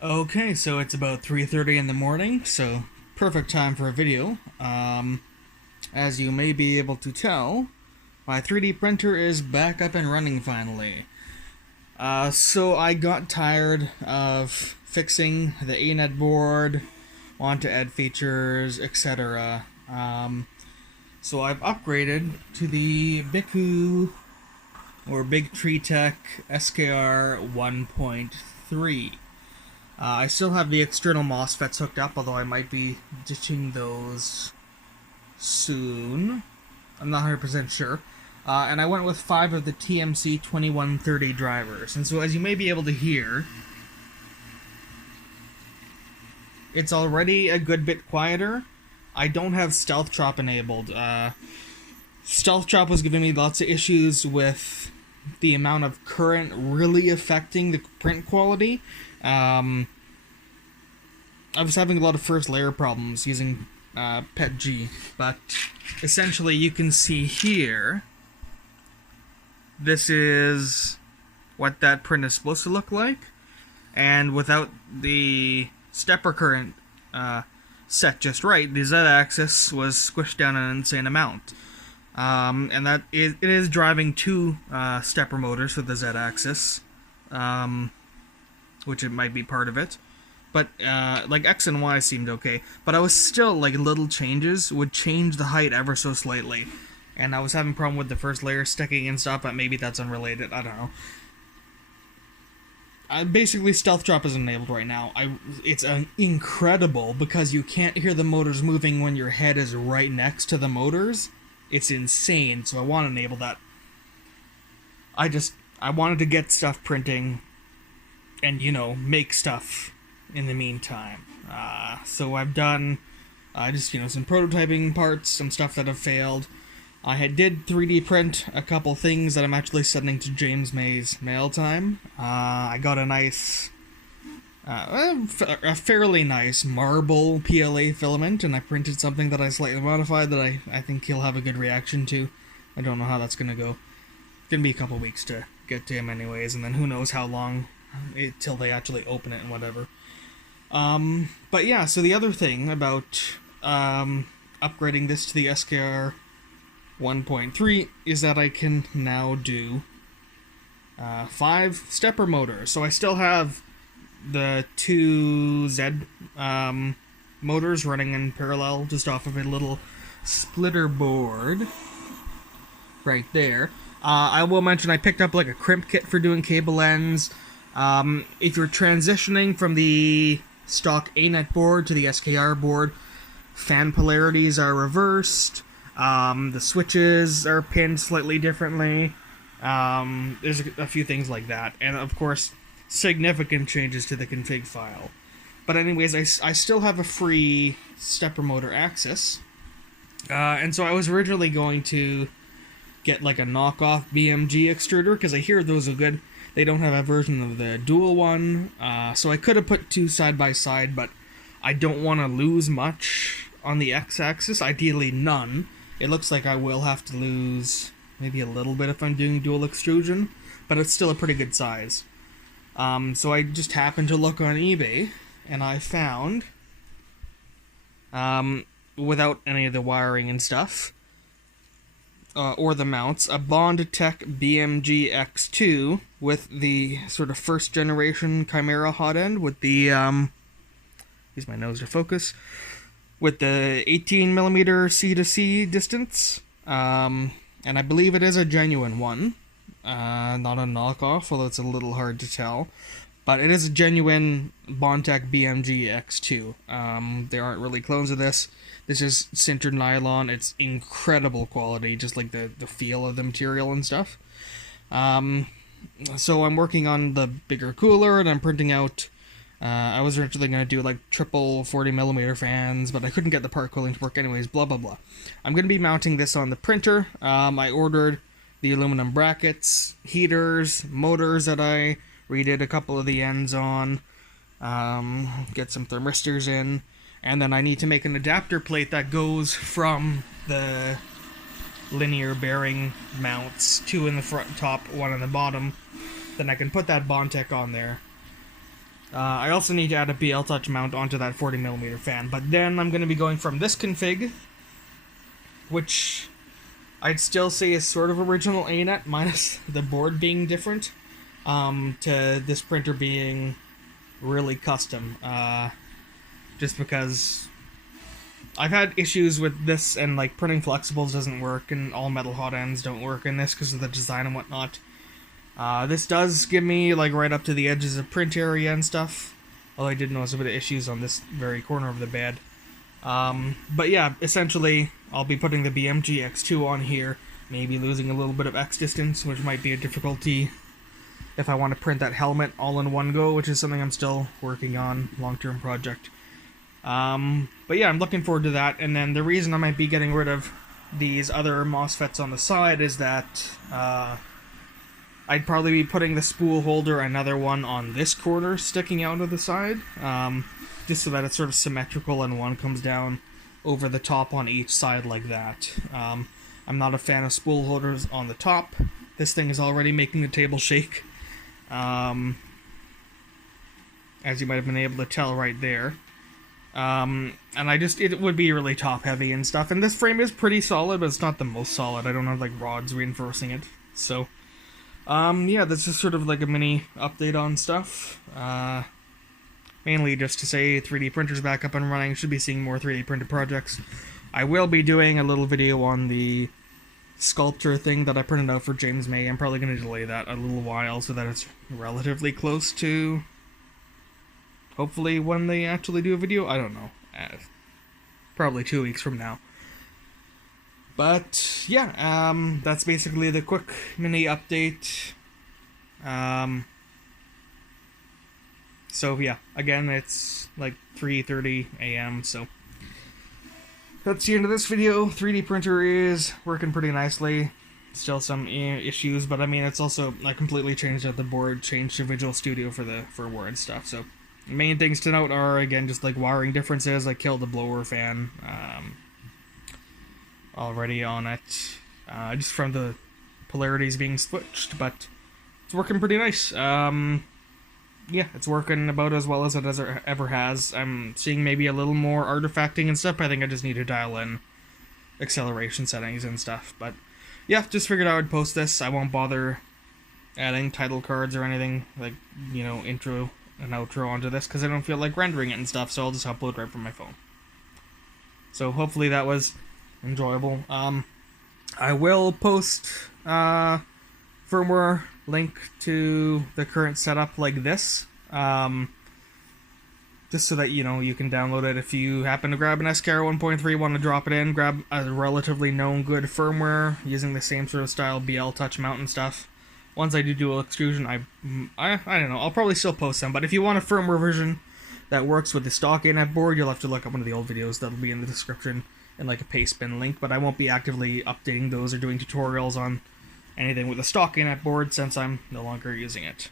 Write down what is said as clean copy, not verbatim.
Okay, so it's about 3:30 in the morning, so perfect time for a video. As you may be able to tell, my 3D printer is back up and running finally. So I got tired of fixing the Anet board, want to add features, etc. So I've upgraded to the Biku or Big Tree Tech SKR 1.3. I still have the external MOSFETs hooked up, although I might be ditching those soon. I'm not 100% sure. And I went with 5 of the TMC 2130 drivers. And so as you may be able to hear, it's already a good bit quieter. I don't have Stealth Chop enabled. Stealth Chop was giving me lots of issues with the amount of current really affecting the print quality. I was having a lot of first layer problems using PETG, but essentially you can see here, this is what that print is supposed to look like, and without the stepper current set just right, the Z-axis was squished down an insane amount. And that it is driving 2 stepper motors for the Z-axis, which it might be part of it. But, like, X and Y seemed okay. But I was still, like, little changes would change the height ever so slightly. And I was having a problem with the first layer sticking and stuff, but maybe that's unrelated, I don't know. Basically, Stealth Drop is enabled right now. It's incredible, because you can't hear the motors moving when your head is right next to the motors. It's insane, so I want to enable that. I wanted to get stuff printing and, you know, make stuff in the meantime. So I've done just, you know, some prototyping parts, some stuff that have failed. I did 3D print a couple things that I'm actually sending to James May's mail time. I got a nice, a fairly nice marble PLA filament, and I printed something that I slightly modified that I think he'll have a good reaction to. I don't know how that's gonna go. It's gonna be a couple weeks to get to him anyways, and then who knows how long till they actually open it and whatever. But yeah, so the other thing about upgrading this to the SKR 1.3 is that I can now do 5 stepper motors. So I still have the 2 Z motors running in parallel just off of a little splitter board right there. I will mention I picked up like a crimp kit for doing cable ends. If you're transitioning from the stock Anet board to the SKR board, fan polarities are reversed. The switches are pinned slightly differently. There's a few things like that. And of course, significant changes to the config file. But anyways, I still have a free stepper motor axis. And so I was originally going to get like a knockoff BMG extruder, because I hear those are good. They don't have a version of the dual one. So I could have put 2 side by side, but I don't want to lose much on the x-axis. Ideally none. It looks like I will have to lose maybe a little bit if I'm doing dual extrusion, but it's still a pretty good size. So I just happened to look on eBay, and I found, without any of the wiring and stuff, or the mounts, a Bondtech BMG X2 with the sort of first generation Chimera hot end with the, use my nose to focus, with the 18mm C to C distance, and I believe it is a genuine one, not a knockoff, although it's a little hard to tell, but it is a genuine Bondtech BMG X2. There aren't really clones of this. This is sintered nylon. It's incredible quality, just like the feel of the material and stuff. So I'm working on the bigger cooler, and I'm printing out, I was originally going to do like triple 40mm fans, but I couldn't get the part cooling to work anyways, blah blah blah. I'm going to be mounting this on the printer. I ordered the aluminum brackets, heaters, motors that I redid a couple of the ends on, get some thermistors in, and then I need to make an adapter plate that goes from the linear bearing mounts, 2 in the front top, 1 in the bottom. Then I can put that Bondtech on there. I also need to add a BL Touch mount onto that 40mm fan, but then I'm going to be going from this config, which I'd still say is sort of original ANET, minus the board being different, to this printer being really custom, just because I've had issues with this, and like printing flexibles doesn't work, and all metal hot ends don't work in this because of the design and whatnot. This does give me like right up to the edges of print area and stuff, although I did notice a bit of issues on this very corner of the bed. But yeah, essentially I'll be putting the BMG X2 on here, maybe losing a little bit of X distance, which might be a difficulty if I want to print that helmet all in one go, which is something I'm still working on, long-term project. But yeah, I'm looking forward to that, and then the reason I might be getting rid of these other MOSFETs on the side is that, I'd probably be putting the spool holder, another one on this corner, sticking out of the side, just so that it's sort of symmetrical and one comes down over the top on each side like that. I'm not a fan of spool holders on the top. This thing is already making the table shake, as you might have been able to tell right there. And it would be really top heavy and stuff, and this frame is pretty solid, but it's not the most solid. I don't have like rods reinforcing it, so yeah, this is sort of like a mini update on stuff. Mainly just to say 3D printers back up and running. Should be seeing more 3D printed projects. I will be doing a little video on the sculpture thing that I printed out for James May. I'm probably going to delay that a little while so that it's relatively close to hopefully when they actually do a video. I don't know. Probably 2 weeks from now. But yeah, that's basically the quick mini update. So yeah, again, it's like 3:30 a.m. So that's the end of this video. 3D printer is working pretty nicely. Still some issues, but I mean, it's also, I completely changed out the board, changed to Visual Studio for firmware and stuff. So the main things to note are, again, just like wiring differences. I killed the blower fan already on it, just from the polarities being switched, but it's working pretty nice. Yeah, it's working about as well as it ever has. I'm seeing maybe a little more artifacting and stuff. I think I just need to dial in acceleration settings and stuff. But yeah, just figured I would post this. I won't bother adding title cards or anything, like, you know, intro and outro onto this, because I don't feel like rendering it and stuff, so I'll just upload right from my phone. So hopefully that was enjoyable. I will post firmware link to the current setup like this, just so that, you know, you can download it if you happen to grab an SKR 1.3, want to drop it in, grab a relatively known good firmware using the same sort of style BL Touch mount and stuff. Once I do dual extrusion, I don't know, I'll probably still post them, but if you want a firmware version that works with the stock ANET board, you'll have to look up one of the old videos that'll be in the description and like a paste bin link, but I won't be actively updating those or doing tutorials on anything with a stock ANET board since I'm no longer using it.